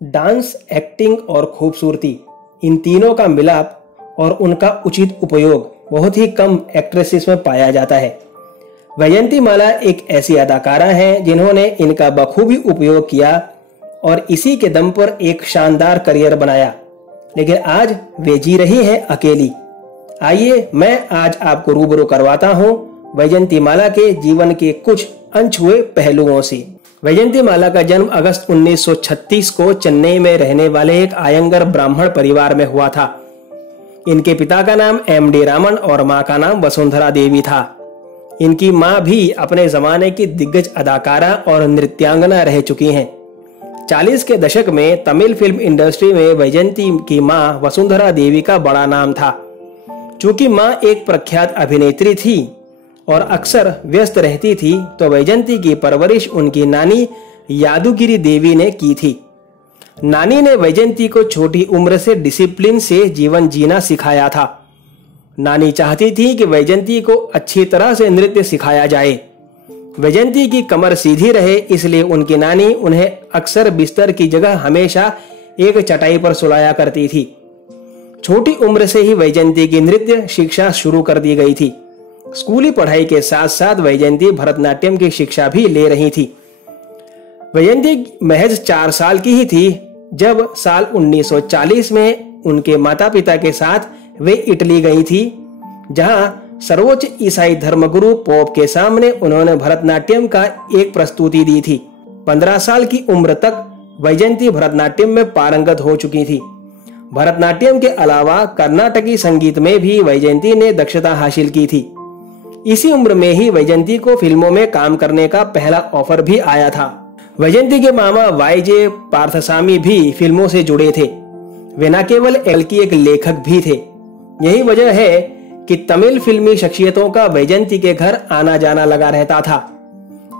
Dance, acting और खूबसूरती, इन तीनों का मिलाप और उनका उचित उपयोग बहुत ही कम एक्ट्रेसेस में पाया जाता है। वैजयंती माला एक ऐसी अदाकारा हैं जिन्होंने इनका बखूबी उपयोग किया और इसी के दम पर एक शानदार करियर बनाया, लेकिन आज वे जी रही हैं अकेली। आइए मैं आज आपको रूबरू करवाता हूं वैजयंती माला के जीवन के कुछ अनछुए पहलुओं से। वैजयंती माला का जन्म अगस्त 1936 को चेन्नई में रहने वाले एक आयंगर ब्राह्मण परिवार में हुआ था। इनके पिता का नाम एम.डी. रामन और मां का नाम वसुंधरा देवी था। इनकी मां भी अपने जमाने की दिग्गज अदाकारा और नृत्यांगना रह चुकी हैं। 40 के दशक में तमिल फिल्म इंडस्ट्री में वैजयंती की मां वसुंधरा देवी का बड़ा नाम था। चूंकि मां एक प्रख्यात अभिनेत्री थी और अक्सर व्यस्त रहती थी, तो वैजयंती की परवरिश उनकी नानी यादुगिरी देवी ने की थी। नानी ने वैजयंती को छोटी उम्र से डिसिप्लिन से जीवन जीना सिखाया था। नानी चाहती थी कि वैजयंती को अच्छी तरह से नृत्य सिखाया जाए। वैजयंती की कमर सीधी रहे, इसलिए उनकी नानी उन्हें अक्सर बिस्तर की जगह हमेशा एक चटाई पर सुलाया करती थी। छोटी उम्र से ही वैजयंती की नृत्य शिक्षा शुरू कर दी गई थी। स्कूली पढ़ाई के साथ साथ वैजयंती भरतनाट्यम की शिक्षा भी ले रही थी। वैजयंती महज 4 साल की ही थी जब साल 1940 में उनके माता पिता के साथ वे इटली गई थी, जहां सर्वोच्च ईसाई धर्मगुरु पोप के सामने उन्होंने भरतनाट्यम का एक प्रस्तुति दी थी। 15 साल की उम्र तक वैजयंती भरतनाट्यम में पारंगत हो चुकी थी। भरतनाट्यम के अलावा कर्नाटकी संगीत में भी वैजयंती ने दक्षता हासिल की थी। इसी उम्र में ही वैजयंती को फिल्मों में काम करने का पहला ऑफर भी आया था। वैजयंती के मामा वाई.जे. पार्थसामी भी फिल्मों से जुड़े थे। वे न केवल की एक लेखक भी थे। यही वजह है कि तमिल फिल्मी शख्सियतों का वैजयंती के घर आना जाना लगा रहता था।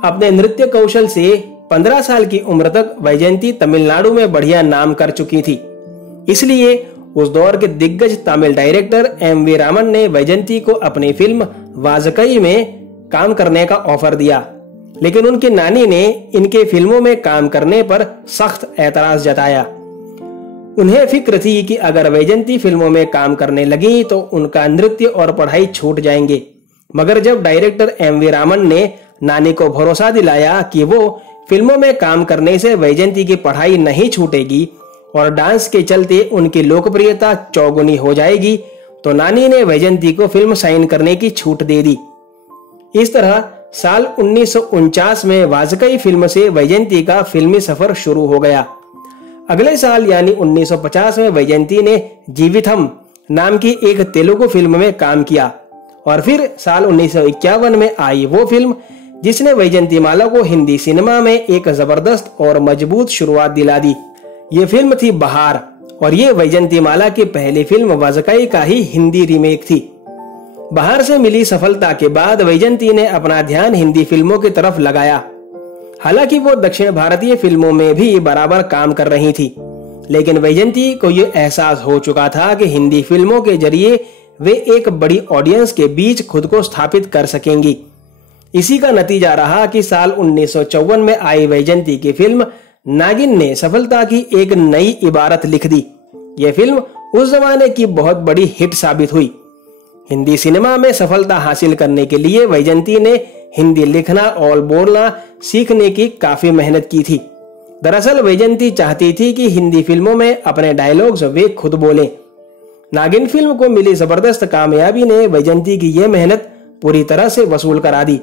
अपने नृत्य कौशल से 15 साल की उम्र तक वैजयंती तमिलनाडु में बढ़िया नाम कर चुकी थी। इसलिए उस दौर के दिग्गज तमिल डायरेक्टर एम.वी. रामन ने वैजयंती को अपनी फिल्म वाजकई में काम करने का ऑफर दिया, लेकिन उनकी नानी ने इनके फिल्मों में काम करने पर सख्त ऐतराज जताया। उन्हें फिक्र थी कि अगर वैजयंती फिल्मों में काम करने लगी तो उनका नृत्य और पढ़ाई छूट जाएंगे। मगर जब डायरेक्टर एम.वी. रामन ने नानी को भरोसा दिलाया कि वो फिल्मों में काम करने से वैजयंती की पढ़ाई नहीं छूटेगी और डांस के चलते उनकी लोकप्रियता चौगुनी हो जाएगी, तो नानी ने वैजयंती को फिल्म साइन करने की छूट दे दी। इस तरह साल 1949 में वाजकई फिल्म से वैजयंती का फिल्मी सफर शुरू हो गया। अगले साल यानी 1950 में वैजयंती ने जीविथम नाम की एक तेलुगु फिल्म में काम किया और फिर साल 1951 में आई वो फिल्म जिसने वैजयंती माला को हिंदी सिनेमा में एक जबरदस्त और मजबूत शुरुआत दिला दी। ये फिल्म थी बहार और ये वैजयंती माला की पहली फिल्म वाजकई का ही हिंदी रीमेक थी। बहार से मिली सफलता के बाद वैजयंती ने अपना ध्यान हिंदी फिल्मों की तरफ लगाया। हालांकि वो दक्षिण भारतीय फिल्मों में भी बराबर काम कर रही थी, लेकिन वैजयंती को ये एहसास हो चुका था कि हिंदी फिल्मों के जरिए वे एक बड़ी ऑडियंस के बीच खुद को स्थापित कर सकेंगी। इसी का नतीजा रहा कि साल 1954 में आई वैजयंती की फिल्म नागिन ने सफलता की एक नई इबारत लिख दी। यह फिल्म उस जमाने की बहुत बड़ी हिट साबित हुई। हिंदी सिनेमा में सफलता हासिल करने के लिए वैजयंती ने हिंदी लिखना और बोलना सीखने की काफी मेहनत की थी। दरअसल वैजयंती चाहती थी कि हिंदी फिल्मों में अपने डायलॉग्स वे खुद बोलें। नागिन फिल्म को मिली जबरदस्त कामयाबी ने वैजयंती की यह मेहनत पूरी तरह से वसूल करा दी।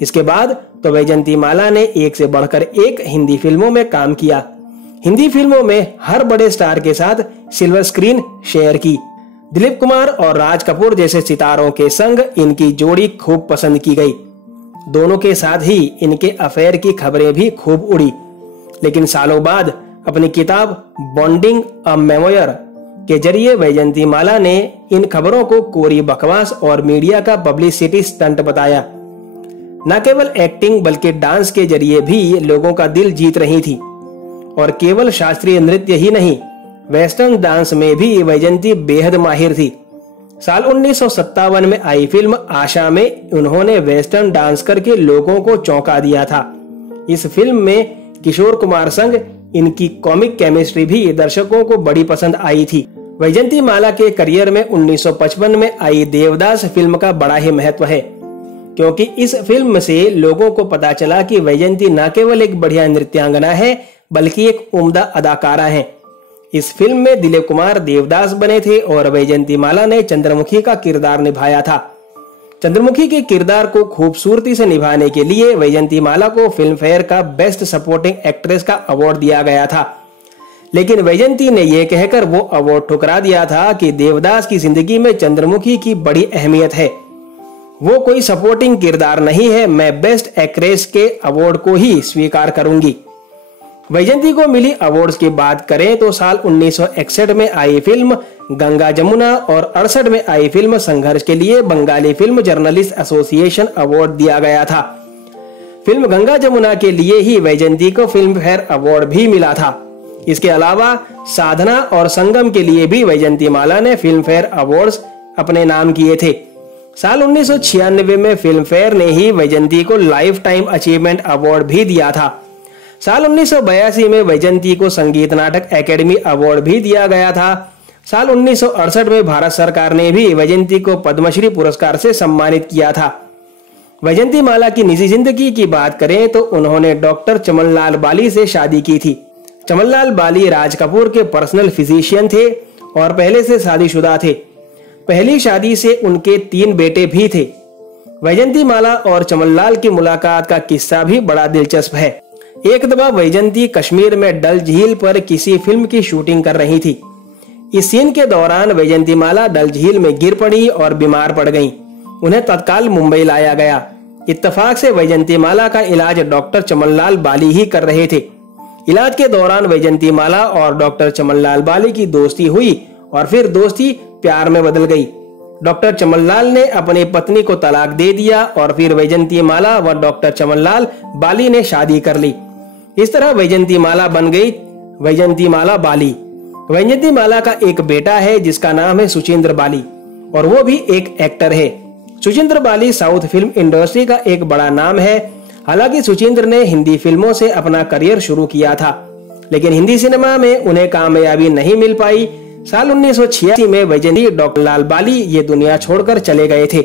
इसके बाद तो वैजयंती माला ने एक से बढ़कर एक हिंदी फिल्मों में काम किया। हिंदी फिल्मों में हर बड़े स्टार के साथ सिल्वर स्क्रीन शेयर की। दिलीप कुमार और राज कपूर जैसे सितारों के संग इनकी जोड़ी खूब पसंद की गई। दोनों के साथ ही इनके अफेयर की खबरें भी खूब उड़ी। लेकिन सालों बाद अपनी किताब बॉन्डिंग अ मेमोयर के जरिए वैजयंती माला ने इन खबरों को कोरी बकवास और मीडिया का पब्लिसिटी स्टंट बताया। न केवल एक्टिंग बल्कि डांस के जरिए भी लोगों का दिल जीत रही थी और केवल शास्त्रीय नृत्य ही नहीं, वेस्टर्न डांस में भी वैजयंती बेहद माहिर थी। साल 1957 में आई फिल्म आशा में उन्होंने वेस्टर्न डांस करके लोगों को चौंका दिया था। इस फिल्म में किशोर कुमार संग इनकी कॉमिक केमिस्ट्री भी दर्शकों को बड़ी पसंद आई थी। वैजयंती माला के करियर में 1955 में आई देवदास फिल्म का बड़ा ही महत्व है, क्योंकि इस फिल्म से लोगों को पता चला कि वैजयंती न केवल एक बढ़िया नृत्यांगना है बल्कि एक उम्दा अदाकारा है। इस फिल्म में दिलीप कुमार देवदास बने थे और वैजयंती माला ने चंद्रमुखी का किरदार निभाया था। चंद्रमुखी के किरदार को खूबसूरती से निभाने के लिए वैजयंती माला को फिल्म फेयर का बेस्ट सपोर्टिंग एक्ट्रेस का अवार्ड दिया गया था, लेकिन वैजयंती ने यह कहकर वो अवार्ड ठुकरा दिया था कि देवदास की जिंदगी में चंद्रमुखी की बड़ी अहमियत है, वो कोई सपोर्टिंग किरदार नहीं है, मैं बेस्ट एक्ट्रेस के अवार्ड को ही स्वीकार करूंगी। वैजयंती को मिली अवार्ड्स की बात करें तो साल 1961 में आई फिल्म गंगा जमुना और 68 में आई फिल्म संघर्ष के लिए Bengali film journalist association award दिया गया था। फिल्म गंगा जमुना के लिए ही वैजयंती को फिल्म फेयर अवार्ड भी मिला था। इसके अलावा साधना और संगम के लिए भी वैजयंती माला ने फिल्म फेयर अवार्ड्स अपने नाम किए थे। साल 1996 में फिल्म फेयर ने ही वैजयंती को लाइफ टाइम अचीवमेंट अवार्ड भी दिया था। साल 1982 में वैजयंती को संगीत नाटक एकेडमी अवार्ड भी दिया गया था। साल 1968 में भारत सरकार ने भी वैजयंती को पद्मश्री पुरस्कार से सम्मानित किया था। वैजयंती माला की निजी जिंदगी की बात करें तो उन्होंने डॉक्टर चमनलाल बाली से शादी की थी। चमनलाल बाली राज कपूर के पर्सनल फिजिशियन थे और पहले से शादीशुदा थे। पहली शादी से उनके 3 बेटे भी थे। वैजयंती माला और चमनलाल की मुलाकात का किस्सा भी बड़ा दिलचस्प है। एक दफा वैजयंती कश्मीर में डल झील पर किसी फिल्म की शूटिंग कर रही थी। इस सीन के दौरान वैजयंती माला डल झील में गिर पड़ी और बीमार पड़ गईं। उन्हें तत्काल मुंबई लाया गया। इत्तेफाक से वैजयंती माला का इलाज डॉक्टर चमनलाल बाली ही कर रहे थे। इलाज के दौरान वैजयंती माला और डॉक्टर चमनलाल बाली की दोस्ती हुई और फिर दोस्ती प्यार में बदल गई। डॉक्टर चमनलाल ने अपनी पत्नी को तलाक दे दिया और फिर वैजयंती माला व डॉक्टर चमनलाल बाली ने शादी कर ली। इस तरह वैजयंती माला बन गई वैजयंती माला बाली। वैजयंती माला का एक बेटा है जिसका नाम है सुचिंद्र बाली और वो भी एक एक्टर है। सुचिंद्र बाली साउथ फिल्म इंडस्ट्री का एक बड़ा नाम है। हालांकि सुचिंद्र ने हिंदी फिल्मों से अपना करियर शुरू किया था, लेकिन हिंदी सिनेमा में उन्हें कामयाबी नहीं मिल पाई। साल 1986 में वैजयंती डॉक्टर लाल बाली ये दुनिया छोड़कर चले गए थे।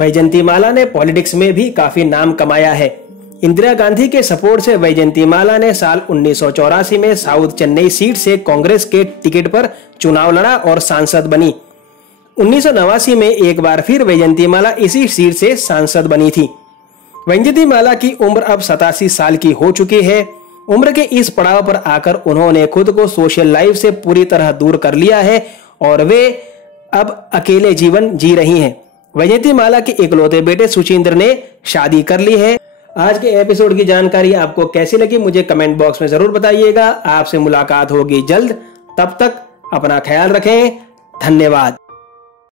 वैजयंती माला ने पॉलिटिक्स में भी काफी नाम कमाया है। इंदिरा गांधी के सपोर्ट से वैजयंती माला ने साल 1984 में साउथ चेन्नई सीट से कांग्रेस के टिकट पर चुनाव लड़ा और सांसद बनी। 1989 में एक बार फिर वैजयंती माला इसी सीट से सांसद बनी थी। वैजयंती माला की उम्र अब 87 साल की हो चुकी है। उम्र के इस पड़ाव पर आकर उन्होंने खुद को सोशल लाइफ से पूरी तरह दूर कर लिया है और वे अब अकेले जीवन जी रही हैं। वैजयंती माला के इकलौते बेटे सुचिंद्र ने शादी कर ली है। आज के एपिसोड की जानकारी आपको कैसी लगी मुझे कमेंट बॉक्स में जरूर बताइएगा। आपसे मुलाकात होगी जल्द। तब तक अपना ख्याल रखें। धन्यवाद।